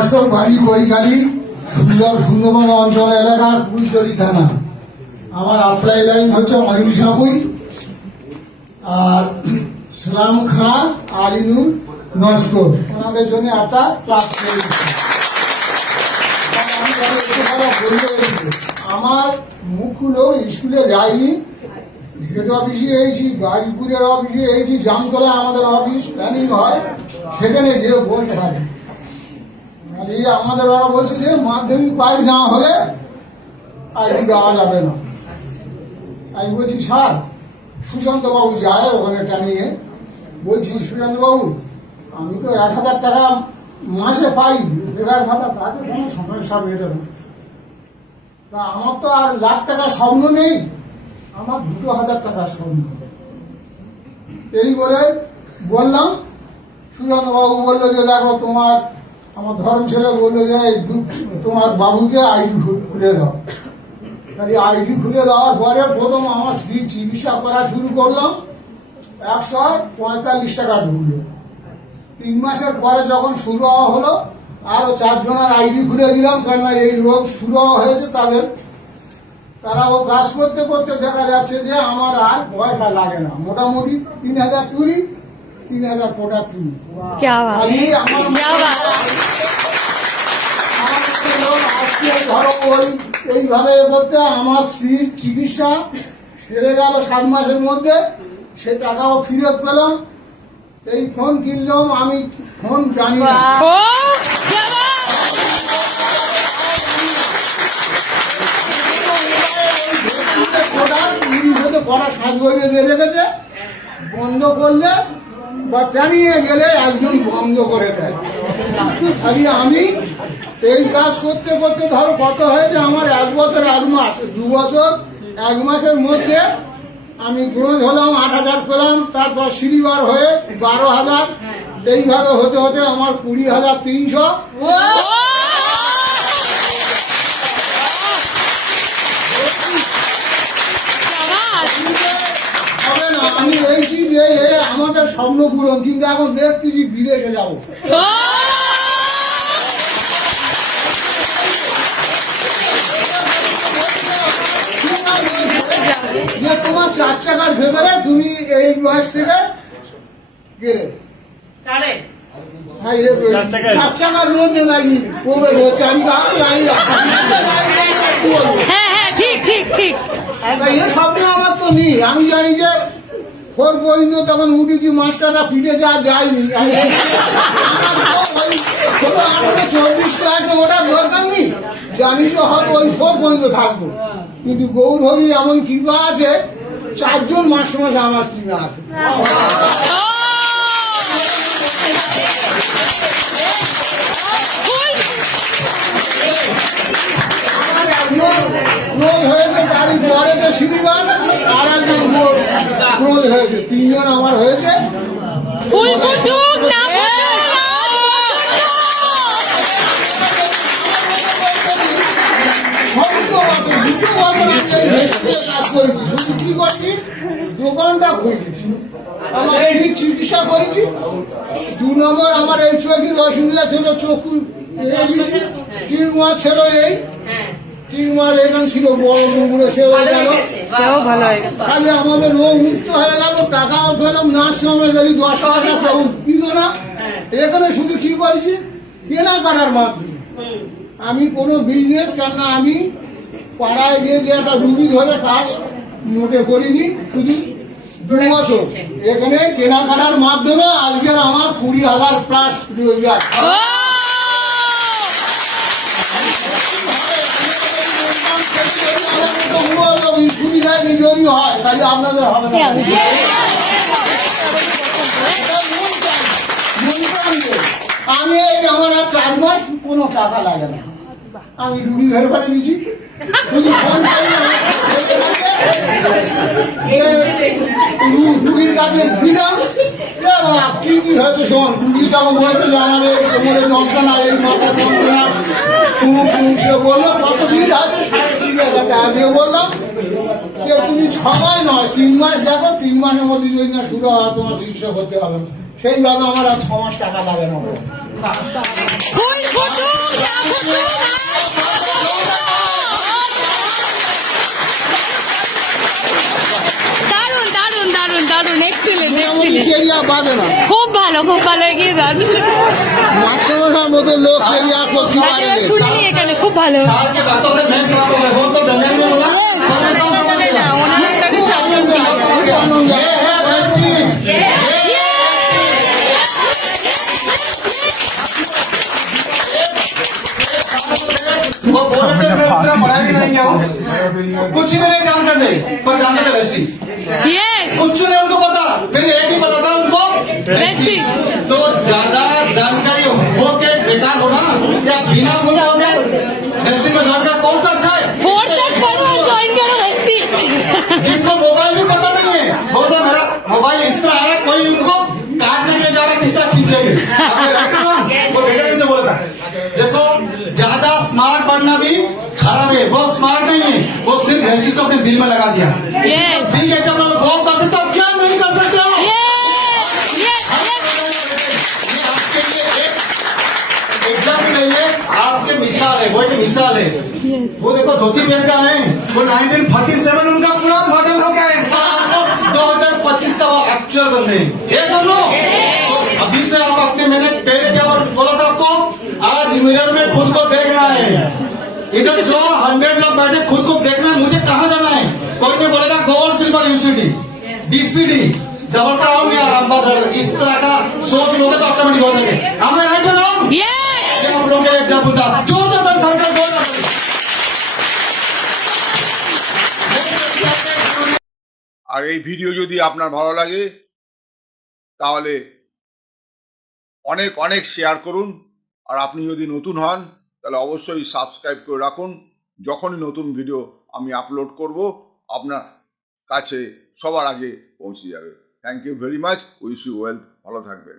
নস্কর, বাড়ি কৈখালী, সুন্দরবন অঞ্চল এলাকার ফুলতলি থানা। আমার অ্যাপ্লাই লাইন হচ্ছে মহিষাপুর। আর সালাম খাঁ, আলিনুর নস্কর, ওনাদের জন্য একটা ক্লাস তৈরি করছি। আমার মুখ হলো স্কুলে যাইনি, হেড অফিসে এসেছি, গাজীপুরের অফিসে এসেছি, জামতলায় আমাদের অফিস প্ল্যানিং হয়, সেখানে গিয়ে বসে থাকি। এই আমাদের ওরা বলছে যে মাধ্যমিক পাস না হলে আইডি দেওয়া যাবে না। আমি বলছি স্যার, সুশান্ত বাবু যায় ওখানে টানিয়ে, বলছি সুশান্ত বাবু আমি তো 1000 টাকা মাসে পাই বেকার ভাতা, তাতে কোনো সমস্যা মেটে না। তা আমার তো আর লাখ টাকার স্বপ্ন নেই, আমার 2000 টাকার স্বপ্ন। এই বলে বললাম, সুশান্ত বাবু বললো যে দেখো তোমার, আমার ধর্ম ছেলে বললো যে তোমার বাবুকে আইডি খুলে দাও। তাই আইডি খুলে দেওয়ার পরে প্রথম আমার স্ত্রী চিকিৎসা করা শুরু করলাম, 145 টাকা ঢুকলো। 3 মাসের পরে যখন শুরু হলো, আরো 4 জনের আইডি খুলে দিলাম, কেন এই রোগ শুরু হয়েছে তাদের। তারাও কাজ করতে করতে দেখা যাচ্ছে যে আমার আর পয়সা লাগে না, মোটামুটি 3000 টুরি, 3000 কোটা টুরি। ধরো ওই এইভাবে করতে আমার স্ত্রীর চিকিৎসা সেরে গেল 7 মাসের মধ্যে, সে টাকাও ফিরত পেলাম। এই ফোন কিনলাম, আমি ফোন জানি না, কড়া সাজ বইয়ে দিয়ে রেখেছে, বন্ধ করলে বা টানিয়ে গেলে একজন বন্ধ করে দেয়। খালি আমি এই কাজ করতে করতে ধরো কত হয়েছে আমার, 1 বছর 1 মাস, 2 বছর 1 মাসের মধ্যে আমি গ্রোথ হলাম, 8000 পেলাম, তারপর সিলভার হয়ে 12000, এইভাবে হতে হতে আমার 20300। হবে না, আমি এইছি যে আমাদের স্বপ্ন পূরণ, কিন্তু এখন দেখতেছি বিদেশে যাবো। যে তোমার 4 চাকার ভেতরে তুমি এই বয়স থেকে গেলে 4 চাকার মধ্যে লাগি হচ্ছে, আমি স্বপ্ন আমার তো নেই। আমি জানি যে 4 পর্যন্ত তখন উঠেছি, মাস্টাররা পিঠেছে আর যায়নি। 24 ক্লাসে ওটার দরকার নেই, জানি তো হয়তো ওই 4 পর্যন্ত থাকবো। কিন্তু গৌর হরির এমন কৃপা আছে, 4 জন মাস্টার আমার টিমে আছে। রোগ হয়েছে, তারই পরে তো সিলভার, আর একজন রোগ হয়েছে, 3 জন আমার হয়েছে। কি করছি, দোকানটা খুঁজেছি, আমার এই চিকিৎসা করেছি। 2 নম্বর আমার এই চোখের অসুবিধা ছিল, চক্ষু টিউমার ছিল, এই টিউমার এখানে ছিল বড় ডুমুরে, সেও গেল, খালি আমাদের রোগ মুক্ত হয়ে গেল। টাকাও পেলাম, নার্সিংহোমে গেলি 10 টাকা দিল না। এখানে শুধু কি করেছি, কেনাকাটার মাধ্যমে। আমি কোনো বিজনেস, কেননা আমি পাড়ায় গিয়ে যে একটা রুগী ধরে কাজ মোটে করিনি, শুধু 2 বছর এখানে কেনাকাটার মাধ্যমে আজকের আমার 20,000 প্লাস রোজগার। সুবিধায় যদি হয় তাহলে আপনাদের হবে না। আমি এই আমার আর 4 মাস কোনো টাকা লাগে না, আমি রুগী ধরে ফেলে দিচ্ছি, রুগীর কাছে দিলাম, কি কি হয়েছে শোন। রুগী তখন বলছে যে আমার এই কোমরে যন্ত্রণা, এই মাথা যন্ত্রণা, সে বললো কত বিল আছে, 3,500 টাকা। আমি বললাম যে তুমি 6 মাস নয় 3 মাস দেখো, 3 মাসের মধ্যে যদি না শুরু হয় তোমার চিকিৎসা করতে হবে না। সেইভাবে আমার আর 6 মাস টাকা লাগে না। দারুন দারুন দারুন দারুন, এক্সিলেন্ট এরিয়া বাদে না, খুব ভালো এগিয়ে যান। মাস্টারমশার মতো লোক এরিয়া করতে পারে না। শুনিনি এখানে, খুব ভালো। না, ওনার একটা वो बोले थे मैं उतना पढ़ा भी नहीं क्या हूँ, कुछ ही मेरे काम करने पर जानते थे वेस्टिज, कुछ नहीं उनको पता, मेरे एक ही पता था उनको वेस्टिज। तो ज्यादा जानकारी हो के बेटा हो ना या बिना बोले हो गए वेस्टिज में जानकार कौन सा अच्छा है? ज्वाइन करो वेस्टिज। जिनको मोबाइल भी पता नहीं है, बोलता मेरा मोबाइल इस तरह आ रहा है, कोई उनको काटने के जा रहा है, किस तरह खींचेंगे? वो बेटा ने बोला था, देखो ज्यादा स्मार्ट बनना भी खराब है, वो स्मार्ट नहीं है, वो सिर्फ वेस्टिज को अपने दिल में लगा दिया। दिल एकदम वो कर सकते हो, क्या नहीं कर सकते हो? एग्जाम्पल नहीं है, आपके मिसाल है, वो एक मिसाल है। वो देखो धोती पहन का है, वो 1947 उनका पूरा मॉडल हो गया है, 2025 का वो एक्चुअल बंदे ये दोनों। तो अभी से आप अपने, मैंने पहले क्या बोला था आपको, आज मिरर में खुद को देखना है। इधर जो 100 लोग बैठे, खुद को देखना है, मुझे कहाँ जाना है। कोई ने बोलेगा gold silver UCD डीसीडी double crown या एम्बेसडर, इस तरह का सोच लोगे तो ऑटोमेटिक हो जाएंगे। हमें राइट हो रहा हूँ, आप लोग के एग्जाम्पल था जो सरकार बोल रहा है। আর এই ভিডিও যদি আপনার ভালো লাগে তাহলে অনেক অনেক শেয়ার করুন। আর আপনি যদি নতুন হন তাহলে অবশ্যই সাবস্ক্রাইব করে রাখুন। যখনই নতুন ভিডিও আমি আপলোড করব আপনার কাছে সবার আগে পৌঁছে যাবে। Thank you very much, wish you wealth, ভালো থাকবেন।